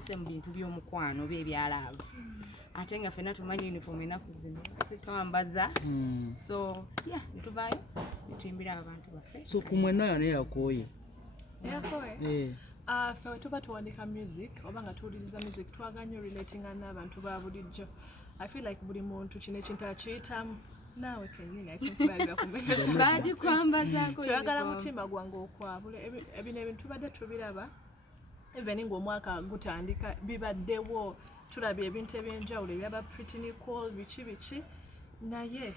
se mu bintu by'omukwano by'ebyalaavu ate nga ffenna tumanyi uniform enaku zino zitwambaza so yeah nituvaayo nituyimbira abantu baffe so kumwena yani yakoye ffe tuba tuwandika music oba nga tuwuliriza music twaganya relatinga n'abantu ba bulijjo. I feel like buli muntu kino ekintu akiyitamu naawe kenyini akinkubalira bagikwambazaako tuyagala mutima gwange okwabula ebino ebintu tubadde tubiraba even ng'omwaka gutandika bibaddewo tulabye ebintu ebyenjawulo ebyaba Pretty Nicole biki naye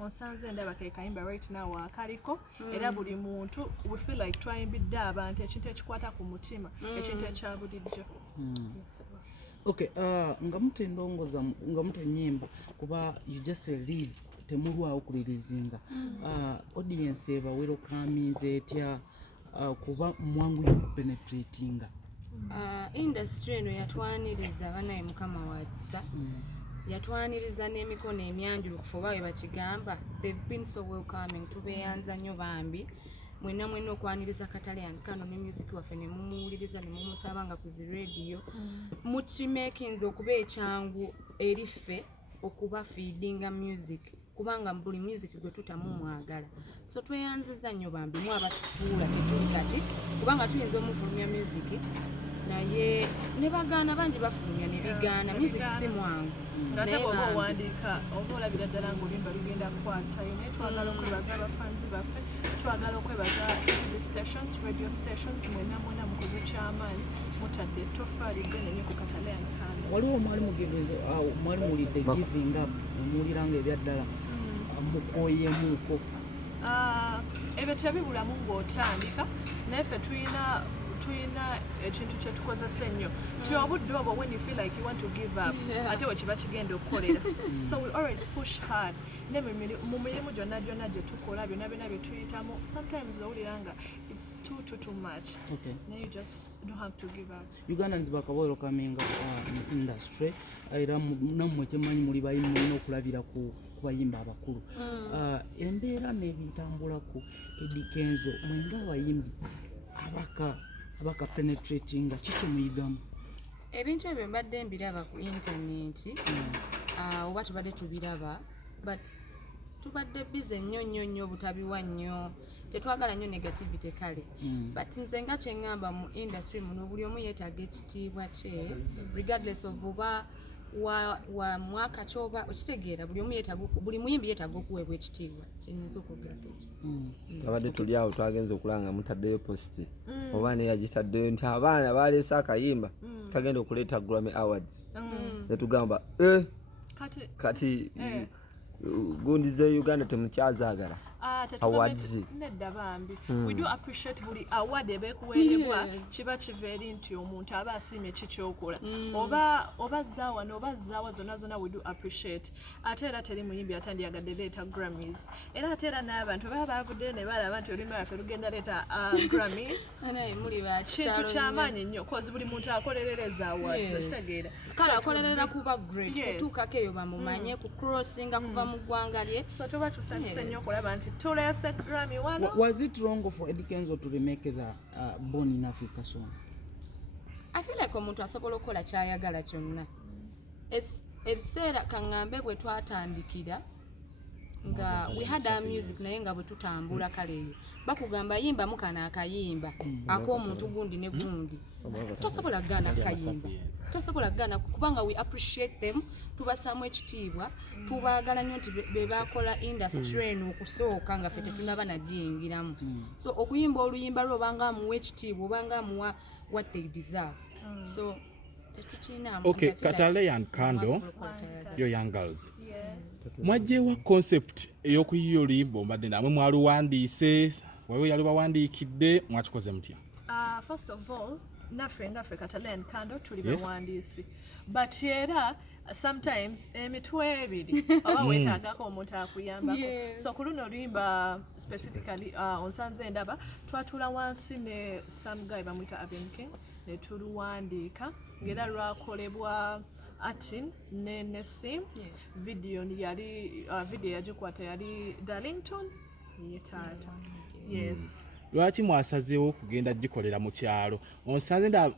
onsanze ndaba ke kayimba right now akaliko era buli muntu we feel like twayimbidde abantu ekintu ekikwata ku mutima ekintu ekya bulijjo. Okay, nga mutendongoza nga mutenyimba kuba you just release temulwawo kulirizinga audience eba welcominze etya kuba mwangu yokupenetratinga industry eno yatwaniriza banaye mukama wakisa yatwaniriza n'emikono emyanjulukufu oba webakigamba they've been so welcoming tubeeyanza nnyo bambi mwena okwaniriza Kataleya kano ne music waffe ne mumuwuliriza ne mumusabanga ku zi radio mukimekinze okuba ekyangu eriffe okuba feedinga music kubanga buli music gwe tutamumwagala so tweyanziza nnyo bambi mu abatufuula tetuli kati kubanga tuyinza omufulumya music naye ne bagaana bangi bafulumya ne bigaana music si mwangu ngate bw'oba owandiika oba olabira ddala ng'oluyimba lugenda kukwatayo naye twagala okwebaza abafanzi baffe twagala okwebaza TV stations radio stations mwena mukoze kyamaanyi mutadde ettofaali ddene nnyo ku Kataleya Nkanda waliwo mwali mugiveze mwali mulidde giving up omuwuliranga ebyaddala mukoyemuuko ebyo tebibulamu ng'otandika naye ffe tuyina ekintu kyetukozesa ennyo ti obudde obwo when you feel like you want to give up ate wekiba kigenda okukolera so we always push hard ne mu mirimu gyonna gye tukola byonna bye tuyitamu sometimes owulira nga it's too much naye you just don't have to give up. Ugandans bakaboero coming in industry era nammwe kyemanyi muli bayimu mulina okulabira ku bayimba abakulu embeera nebitambulako edikenzo mwenga abayimbi abaka penetrating kiki muyigamu ebintu ebyo mbadde mbiraba ku internet oba tubadde tubiraba but tubadde bize nnyo butabiwa nnyo tetwagala nnyo negativity kale but nze nga kyeŋŋamba mu industry muno buli omu yeetaaga ekitiibwa kye regardless of oba wa mwaka kyoba okitegeera buli muyimbi yeetaaga okuweebwa ekitiibwa kyenyinza okwogera ekyo abadde tuli awo twagenza okulanga mutaddeyo posti oba ne yagitaddeyo nti abaana baleese akayimba tagenda okuleeta Grammy Awards netugamba kati gundi ze Uganda temukyazaagala awards nedda bambi we do appreciate buli award ebekuweerebwa kiba kiveeri nti omuntu aba asiimye kikyokola oba zaawa zonna we do appreciate ate era teri muyimbi atandiyagadde leeta Grammys era ate era n'abantu baba bavuddeyo ne balaba nti oluyimba lwaffe lugenda leeta Grammys kintu kyamaanyi nnyo cause buli muntu akolerereza awards akitegeera kale akolerera kuba great kutuukako eyo bamumanye ku crossinga kuva mu ggwanga lye so tuba tusanyuse nnyo okulaba nti tulese Grammy wano. Was it wrong for Eddie Kenzo to remake the Born in Africa song? I feel like omuntu asobola okukola kyayagala kyonna ebiseera kaŋŋambe bwe twatandikira nga we had our music naye nga bwe tutambula kale eyo bakugamba yimba mukana akayimba ak'omuntu gundi ne gundi tosobola gana kayimba tosobola gana kubanga we appreciate them tubasaamu ekitiibwa tubaagala nnyo nti be bakola industry eno okusooka nga ffe tetunaba nagiyingiramu so okuyimba oluyimba lwe obanga amuwa ekitiibwa obanga amuwa what they deserve so okay Kataleya Nkanda yo young girls mwajjewa concept ey'okuyiya oluyimba mbadde namwe mwaluwandiise waliwo yali bawandiikidde mwakikoze mutya? First of all naffe Kataleya Nkanda tuli bawandiisi but era sometimes emitwe ebiri oba weetaagako omuntu akuyambako so ku luno oluyimba specifically onsanze ndaba twatula wansi ne some guy bamuyita Abenke ne tuluwandiika ng'era lwakolebwa Atin ne sim video yagikwata yali Darlington yetaata yes lwaki mwasazeewo okugenda gikolera mu kyalo onsanze nda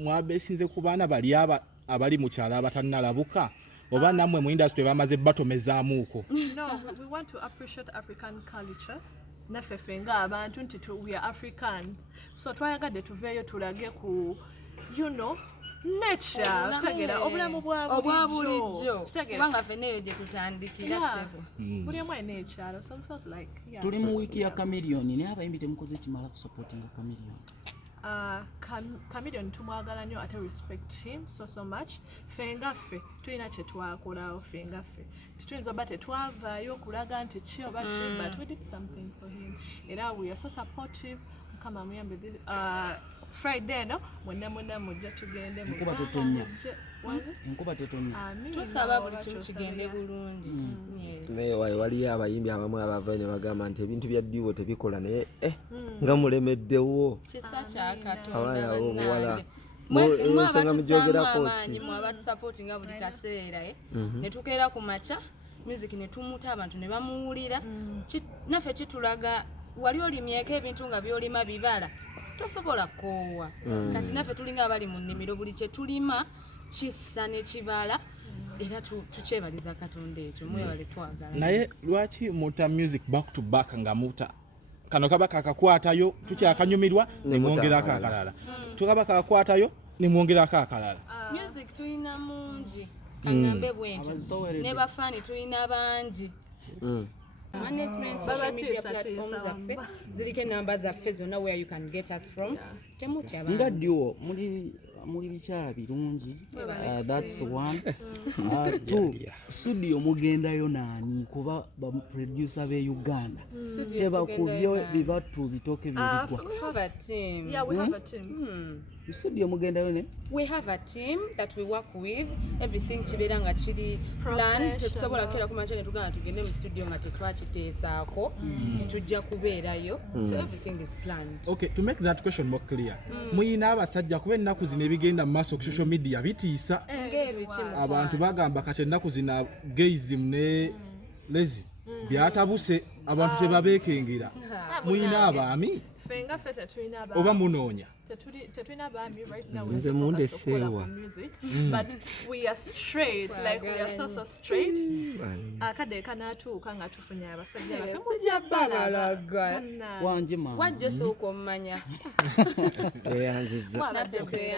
mwabesinze ku baana bali abali mu kyalo abatannalabuka oba nammwe mu industry bamaze batomezaamuuko? No, we want to appreciate African culture. Naffe fenga abantu nti we are African. So twayagadde tuveeyo tulage ku nature, tutegera obulamu bwa bulijjo. Kubanga ffe neyo gye tutandikira ssebo. Buli omu alina ekyalo, so we felt like, yeah. Tuli mu wiiki ya Chameleon naye abayimbi temukoze kimala kusupportinga Chameleon. Chameleon tumwagala nnyo ate respect him so much. Fengaffe tulina kye twakolawo fengaffe. Tetuyinza oba tetwavaayo okulaga nti ki oba ki, but we did something for him. Era we are so supportive. Mukama muyambe Friday no mwenna mujja tugende mu Enkuba tetonnya. Enkuba tetonnya. Tusaba buli kimu kigende bulungi. Naye waliyo abayimbi abamu abava ne bagamba nti ebintu bya ddiwo tebikola naye nga mulemeddewo. Kisa kya Abaana Katonda obuwala. Mwaba tusaamu amaanyi mwaba tusupportinga buli kaseera ne tukeera ku makya music ne tumuta abantu ne bamuwulira. Naffe kitulaga wali olimyeko ebintu nga byolima bibala tosobola koowa. Kati naffe tulinga abali mu nnimiro buli kye tulima kissa ne kibala era tukyebaliza Katonda ekyo mwebale twagala. Naye lwaki muta music back to back nga muta kano kaba kakakwatayo tukyakanyumirwa ne mwongerako akalala tukaba kakakwatayo ne mwongerako akalala? Music tulina mungi kangambe bwentyo ne bafaani tulina bangi. Management social media platforms zaffe ziliko enamba zaffe zonna where you can get us from. Temutya abantu. Nga ddiwo muli bikyala birungi. That's one. Two, studio mugendayo naani kuba ba producer be Uganda. Tebakubye bibatu bitoke birigwa. We have a team. Yeah, we have a team. Studio mugendayo ne? We have a team that we work with. Everything kibeera nga kiri plan. Tetusobola kera ku manchane tugana tugende mu studio nga tetwakiteesaako. Titujja kubeerayo. So everything is planned. Okay, to make that question more clear. Muyina abasajja kuba ennaku zino ebigenda mu maaso ku social media bitiisa. Abantu bagamba kati ennaku zino gayism ne lezi byatabuse abantu tebabeekengera. Muyina abaami? Fengaffe tetulina abaami. Oba munoonya? Tetulina abaami right now. Nze mundeseewa. But we are straight, like we are so straight. Akade kanatuuka nga tufunye abasajja baffe mujja balalaga. Wanjima. Wajja sooka ommanya. Tweyanziza.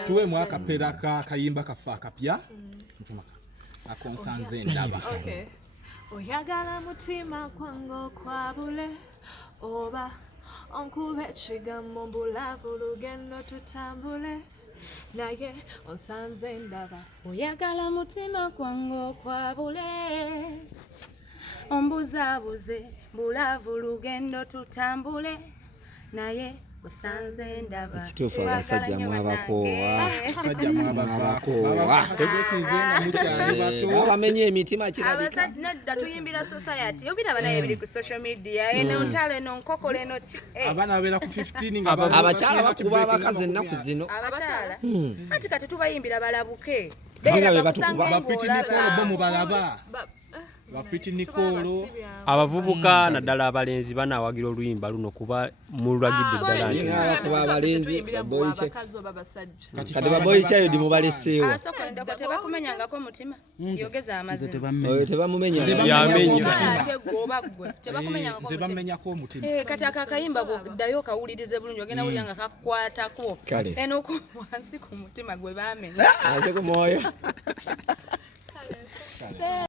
Tuwemu akapera kayimba kaffe akapya. Akonsanze ndaba. Okay. Oyagala mutima gwange kwabule oba onkube ekigambo mbulavu lugendo tutambule naye onsanze ndaba. Oyagala mutima gwange okwabule ombuzaabuze mbulavu lugendo tutambule naye osanze ndaba. Ekituufu abasajja mwabakoowa. Abasajja mwabakoowa. Tegekizenga mukyali bato. Abamenye emitima kirabika. Abasajja nadda tuyimbira society. Obiraba naye biri ku social media. Eno ntalo eno nkokolo eno. Abaana babeera ku 15 nga abakyala bakuba abakazi ennaku zino. Abakyala. Ati kati tubayimbira balabuke. Bapiti Nikolo bo mubalaba. Bapiti Nikolo. Abavubuka naddala abalenzi banaawagira oluyimba luno kuba mulwagidde ddala nti kuba abalenzi boyiche kati baboyicha yo dimubaleseewo. Asoko ndoko tebakumenyangako mutima. Yogeza amazima. Tebamumenya. Nze bamenyako omutima. Kati akakayimba buddayo kawulirize bulungi ogenda wulira nga kakwatako. Eno wansi ku mutima gwe baamenya. Ate ku mwoyo.